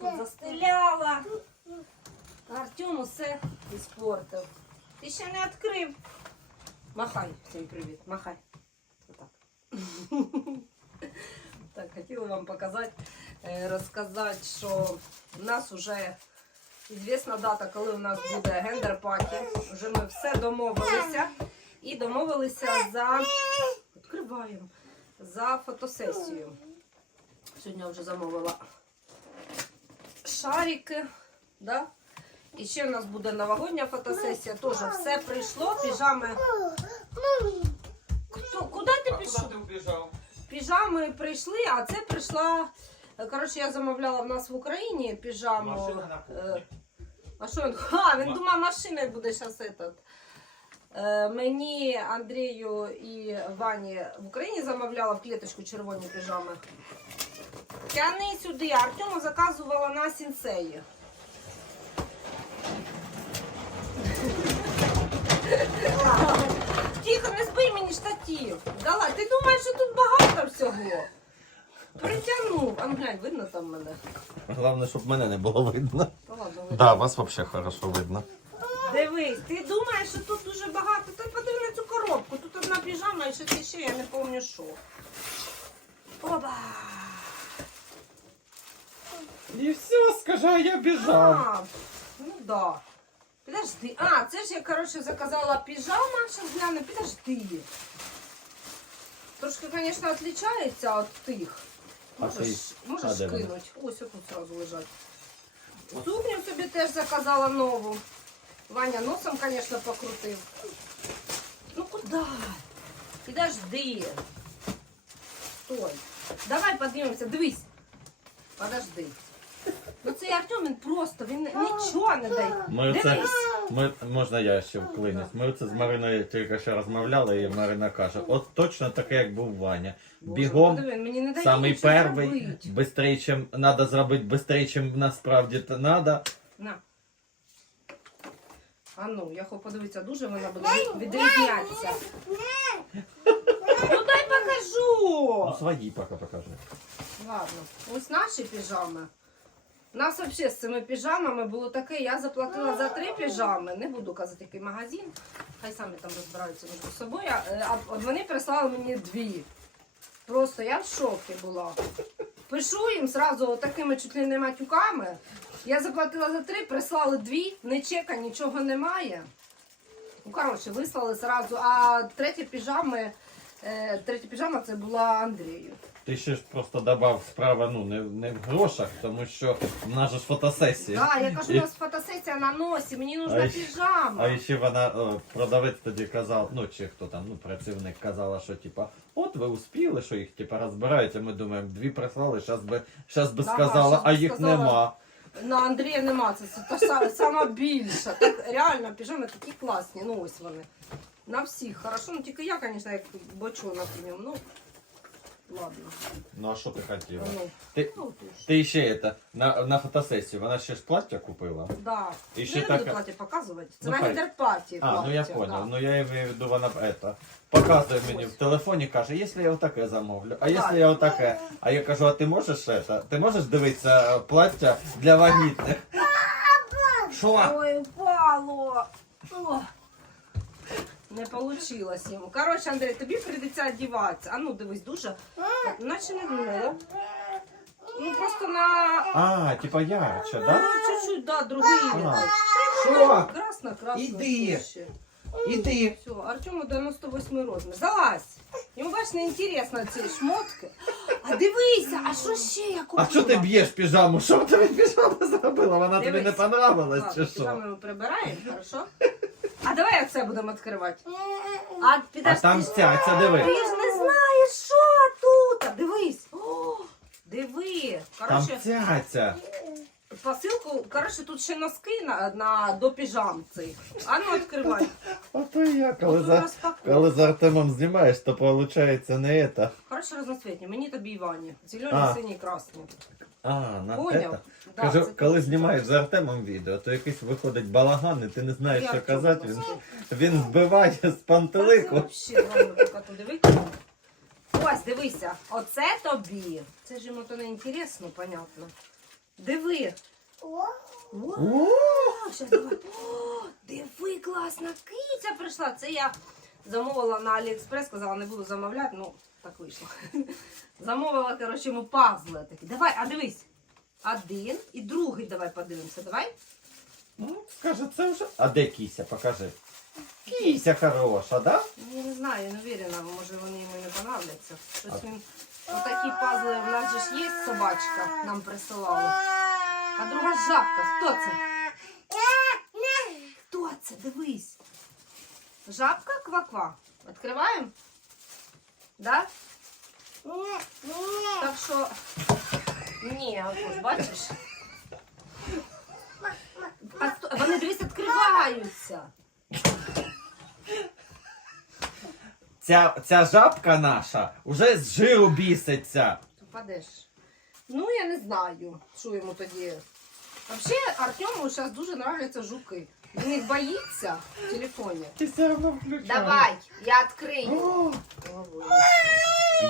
тут застеляла. Артем усе іспортив. Ти ще не відкрив. Махай, всім привіт, махай. Отак. Так, хотіла вам показати, е, розказати, що у нас вже Ізвісна дата, коли у нас буде гендер-паті. Вже ми все домовилися. І домовилися за. Відкриваємо. За фотосесію. Сьогодні вже замовила шарики. Да? І ще у нас буде новогодня фотосесія. Теж все прийшло. Піжами. Хто, куди ти пішов? куди ти убіжав? Піжами прийшли, а це прийшла. Коротше, я замовляла в нас в Україні піжаму. Машина на е, кухні. а що він? А, він думав, машиною буде зараз этот. Е, Мені, Андрію і Вані в Україні замовляла в клеточку червоні піжами. Тяни сюди, Артему заказувала на сінсеї. Тихо, не збий мені штатів. Дала, ти думаєш, що тут багато всього? Притягнув. А ну глянь, видно там мене? Головне, щоб мене не було видно. Та ладно, видно. Да, вас взагалі хорошо видно. Дивись, ти думаєш, що тут дуже багато. Ти подиви на цю коробку. Тут одна піжама і щось ще, я не пам'ятаю що. Оба! І все, скажи, а я біжав. А, ну да. Підожди. А, це ж я, коротше, заказала піжама, зараз гляну, підожди. Трошки, звісно, відрізняється від тих. А Можеш, ти- можеш а де вони? кинуть. Ось тут одразу лежать. Сукню собі теж заказала нову. Ваня носом, звісно, покрутив. Ну куди? Підожди. Стой. Давай подивимося, дивись. Подожди. Ну цей Артем, він просто, він нічого не дає. Ми це, ми, можна я ще вклинюсь? Ми це з Мариною тільки що розмовляли, і Марина каже, от точно таке, як був Ваня. Бігом, мені не дає самий нічого перший, зробити. бистрее, чим треба зробити, бистрее, чим насправді треба. На. А ну, я хочу подивитися, дуже вона буде відрізнятися. Ну дай Ну, покажу. свої поки покажи. Ладно, ось наші піжами. У нас взагалі з цими піжамами було таке, я заплатила за три піжами, не буду казати, який магазин. Хай самі там розбираються між собою. Е, А от вони прислали мені дві. Просто я в шокі була. Пишу їм зразу такими чуть ли не матюками. Я заплатила за три, прислали дві, не чека, нічого немає. Ну, коротше, вислали зразу. А третя піжами, е, третя піжама це була Андрію. Ти ще ж просто додав справа ну, не, не в грошах, тому що в нас же ж фотосесія. Да, я кажу, у нас фотосесія на носі, мені нужна А піжама. А ще вона, о, продавець тоді казав, ну чи хто там, ну працівник казала, що типа, от ви успіли, що їх типа розбирають, а ми думаємо, дві прислали, щас би, щас би Да, сказала, щас би а їх сказала. нема. На Андрія нема, це, це та са- сама більша. Так реально піжами такі класні, ну ось вони. На всіх, хорошо, ну тільки я, звісно, як бочонок в ньому, ну ладно. Ну а що ти хотіла? Ну, Ти, ну ти ж. ти ще это, на, на фотосесію, вона ще ж плаття купила. Да. І І ще не буду така- плаття показувати. Це Ну, на хай. гідерпаті. А, ну я плаття, понял. да. Ну я имею в виду, вона это, показує мені Ось. в телефоні, каже, якщо я отаке замовлю, а Так. якщо я отаке, а я кажу, а ти можеш это, ти можеш дивитися е, плаття для вагітних? Що? Ой, упало. О. не вийшло йому. Коротше, Андрій, тобі прийдеться одягатися. А ну дивись, дуже. Так, наче не дуже. Ну просто на. А, типа ярче, Ну, да? чуть-чуть, да, другий. А. Що? Красно, красно. Іди. слушай. Іди. Все, Артему 98 розмір. Залазь. Йому бач не інтересно ці шмотки. А дивися, а що ще я купила? А що ти б'єш піжаму? Що тобі піжама зробила? Вона тобі не Дивись. понравилась Ладно, чи що? піжами ми прибираємо, хорошо? А давай оце будемо відкривати. А, підожди. А там ця, це диви. Ти ж не знаєш, що тут. А, Дивись. О, диви. Там Коротше, цяця. Посилку, коротше, тут ще носки на, на, до піжам цих. А ну відкривай. Ото я, коли за, коли за Артемом знімаєш, то виходить не это. Коротше, разноцветні. Мені тобі Івані. Зелені, А. сині, красні. А, на Поняв? это. Да, Кажу, це коли знімаєш з Артемом відео, то якийсь виходить балаган, і ти не знаєш, що казати. Він, він збиває з Та Це пантелику. ладно, поки туди викину. Ось, дивися, оце тобі. Це ж йому то не інтересно, понятно. Диви. О! О, щас давай. О, диви, класна киця прийшла. Це я замовила на Аліекспрес, сказала, не буду замовляти, ну так вийшло. Замовила, коротше, йому пазли такі. Давай, а дивись. Один і другий давай подивимося. Давай. Ну, скаже, це вже. А де кіся? Покажи. Кіся хороша, да? Ну, Я не знаю, я не уверена, може вони йому не понравляться. Щось він. Отакі пазли, в нас же ж є собачка, нам присилали. А друга жабка. Хто це? Хто це? Дивись. Жабка ква-ква. Відкриваємо? Да? Так що. Ні, ось бачиш? А вони дивись відкриваються. Ця, ця жабка наша уже з жиру біситься. Впадеш. Ну, я не знаю, що йому тоді. Взагалі, Артему зараз дуже нравляться жуки. Він їх боїться в телефоні. Ти все одно включаєш. Давай, я відкрию. О,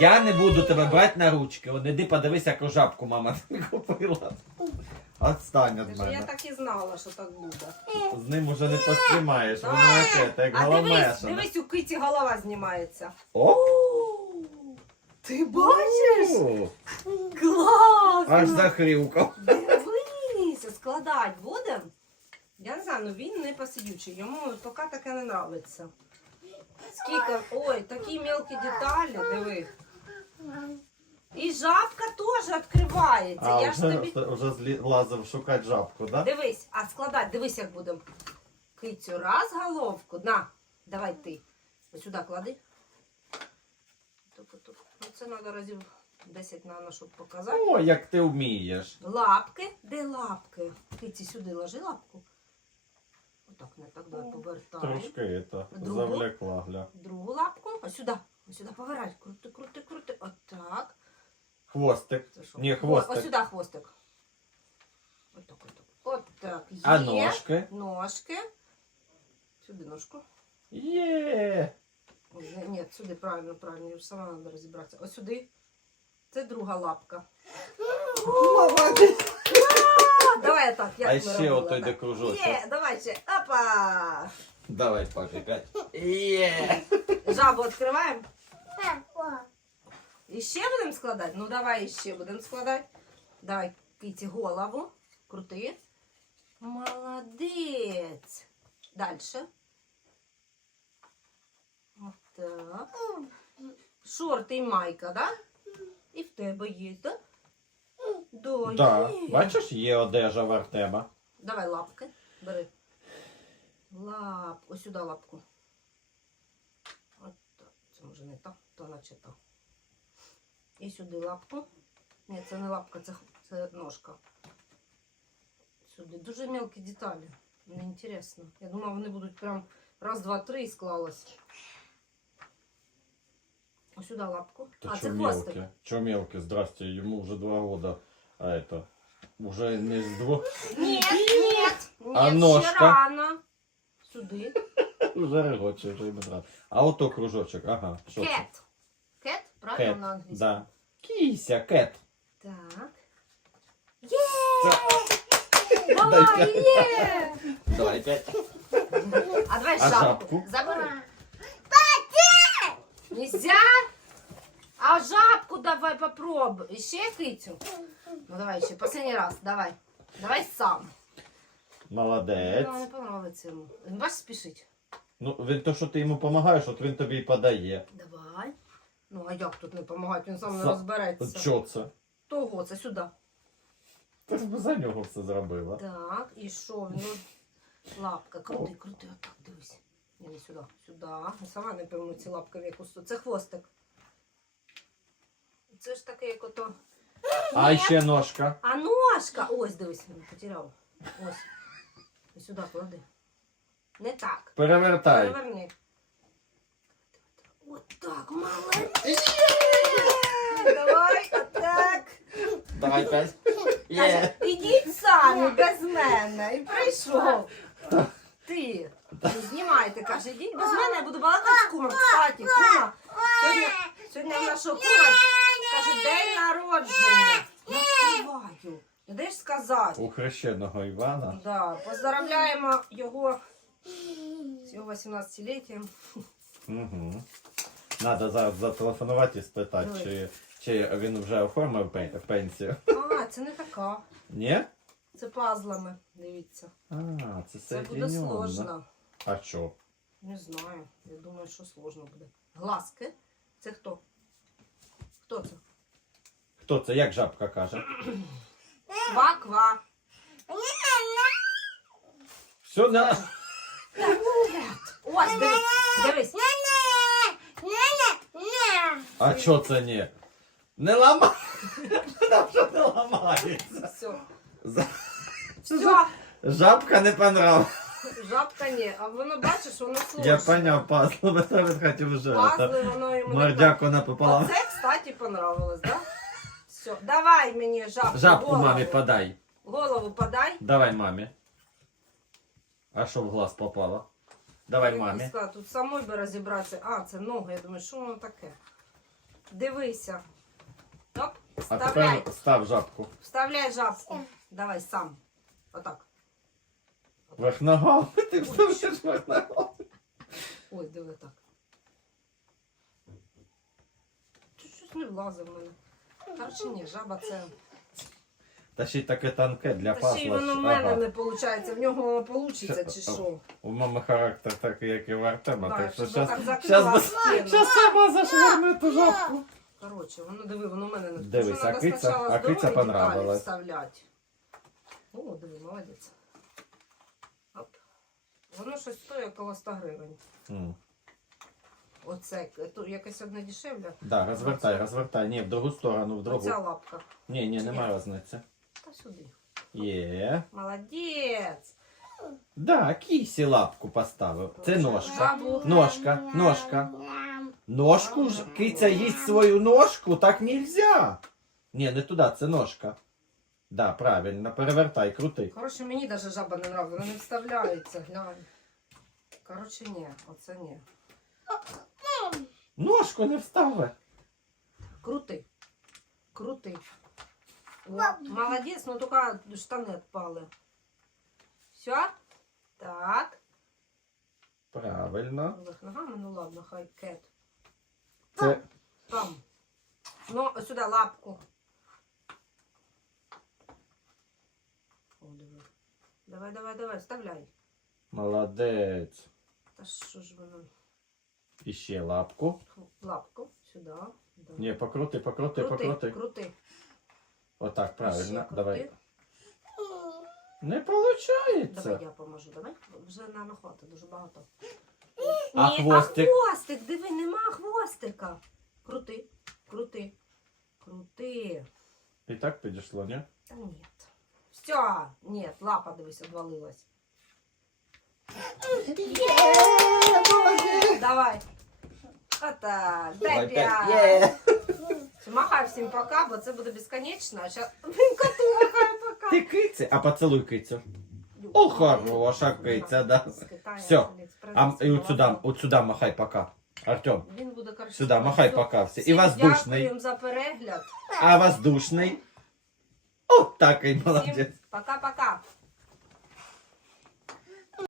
Я не буду тебе брати на ручки. От іди подивись, яку жабку мама тобі купила. Отстань від Я мене. так і знала, що так буде. З ним уже не посприймаєш. Воно так як А дивись, у киті голова знімається. О! Ти бачиш? О, Класно! Аж захрюкав. Дивися, складати будемо? Я не знаю, ну він не посидючий, йому поки таке не нравиться. Скільки, ой, такі мелкі деталі, диви. І жабка теж відкривається. А, Я ж тобі. вже злі- лазив шукати жабку, да? Дивись, а складати, дивись, як будемо. Кицю, раз головку. На, давай ти. Ось сюди клади. Ну, це треба разів 10 на щоб показати. О, як ти вмієш. Лапки. Де лапки? Киці сюди ложи лапку. Отак, не так давай повертай. Трошки это, Другу? завлекла, гля. Другу лапку. Ось сюди. Ось сюди повертай. Крути, крути, крути. Отак. Хвостик. Це що? Ні, О, хвостик. Ось сюди хвостик. Отак, отак. Отак. Є. А ножки? Ножки. Сюди ножку. Є. Ой, Ні, сюди правильно, правильно. Я ж сама треба розібратися. Ось сюди. Це друга лапка. А, давай так, як А ми ще робили, отой де так. кружочок. Є, давай ще. Опа! Давай, папіка. Є. Жабу відкриваємо. І ще будемо складати? Ну давай ще будемо складати. Давай, киті голову. Крути. Молодець. Дальше. Отак. Шорти і майка, да? І в тебе є, да? Да, Да. є. Бачиш, є одежа в Артема. Давай лапки. Бери. Лап. Ось сюди лапку. От так. Це може не так, то наче так. І сюди лапку. Ні, це не лапка, це, це ножка. Сюди. Дуже мелкі деталі. Мені інтересно. Я думала, вони будуть прям раз, два, три і склалось. Ось сюди лапку. Та а, це хвостик. мелке? Мелке? Здрасте, йому вже два года. А это, уже не з двох, Ні, ні, ні, А ще ножка? рано. Сюди. вже регоче, вже йому нравится. А ото кружочок, ага. Що це? Кет. Кет? Правильно Кет, на англійському? да. Кіся, кет. Так. Дай Давай, п'ять. є! Давай п'ять. А давай А шапку. жабку? Забери. Нельзя? А жабку давай попробуй. Еще китю. Ну давай еще, последний раз, давай. Давай сам. Молодець. Ну, не понравиться йому. Він бачиш спішить. Ну, він то, що ти йому допомагаєш, от він тобі і подає. Давай. Ну, а як тут не допомагати? Він сам не Са- розбереться. Що це? Того, це сюди. Ти ж би за нього все зробила. Так, і що? Ну, лапка, крути, крути, отак, дивись. Ні, не сюди, сюди. Я сама не певно ці лапки в яку сто. Це хвостик. Це ж таке, як ото. А ще ножка. А ножка! Ось, дивись, він потеряв. Ось. Ось сюди клади. Не так. Перевертай. Переверни. Отак, молодець. Давай, отак. Давай п'ять. Каже, ідіть самі без мене. І прийшов. Ти. Знімайте, каже, ідіть без мене, я буду балакати з кумом. Кстати, кума. Сьогодні, сьогодні в нашого кума, каже, день народження. Я відкриваю. Не даєш сказати. У хрещеного Івана. Да, поздравляємо його з його 18-літтям. Угу. Надо зараз зателефонувати і спитати, чи, чи він вже оформив пен- пенсію. А, це не така. Ні? Це пазлами. Дивіться. А, це Це буде сложно. А що? Не знаю. Я думаю, що сложно буде. Глазки. Це хто? Хто це? Хто це? Як жабка каже? Ква-ква. Все, не... Ось, дивись. Дивись. А що це ні? Не ламай! Вона вже не ламається. Все. За- Все. Жабка не понравилась. Жабка ні. А воно бачиш, воно сложно. Я поняв, пазл, ви тебе хотів вже. Пазли, воно йому не Мордяку напополам. Оце, кстати, понравилось, да? Все, давай мені жабку. Жабку голову. мамі подай. Голову подай. Давай мамі. А що в глаз попало? Давай мамі. Тут самой би розібратися. А, це ноги. Я думаю, що воно таке? Дивися. Оп, А вставляй. тепер став жабку. Вставляй жабку. Давай сам. Отак. Верх ногами. Ти вставляєш верх ногами. Ой, диви так. Тут щось не влазить в мене. Короче, ні, жаба це. Та ще й таке тонке для Та ще й воно в мене Ага. не виходить. В нього воно вийде чи що? У мами характер такий, як і в Артема. Так що закрила стіну. Щас сама зашверне ту жабку. Коротше, воно диви, воно в мене не Дивись, а киця- а киця понравилась. вставляти. О, диви, молодець. Оп. Воно щось стоїть около 100 гривень. М. Оце, то якесь одне дешевле. Да, розвертай, розвертай. Ні, в другу сторону, в Оця другу. лапка. Ні, ні, немає різниці. Та сюди. Є. Молодець. Да, кісі лапку поставив. Це ножка. Ножка, ножка. Ножку ж киця їсть свою ножку, так нельзя. Ні, не туди, це ножка. Да, правильно, перевертай, крути. Коротше, мені навіть жаба не нравиться, вона не вставляється, глянь. Коротше, ні, оце ні. Ножку не встави. Крути. Крути. О, молодець, ну тільки штани відпали. Все? Так. Правильно. Ногами, ну ладно, хай кет. Це Там. Ну, сюди лапку. О, диви. Давай, давай, давай, вставляй. молодець. Та що ж воно? І ще лапку. Лапку сюди. Да. Ні, покрути, покрути, крути, покрути. крути. Отак, Ще правильно. крути. Давай. Не Давай виходить. я поможу, давай. Вже нам хватить дуже багато. А Ні, хвостик? А хвостик, диви, нема хвостика. Крути, крути, крути. І так підійшло, ні? Та ні. Все, ні, лапа, дивись, odвалилась. Давай. Отак, дай п'ять. Махай всім пока, бо це буде безконечно. А щас він коту махає пока. Ти киці, а поцілуй кицю. О, хороша киця, да. Все. А і от сюди, от сюди махай пока. Артем, Він буде коротше. Сюди, махай пока всі. І Всім воздушний. Дякуємо за перегляд. а воздушний. О, такий Всім молодець. пока-пока.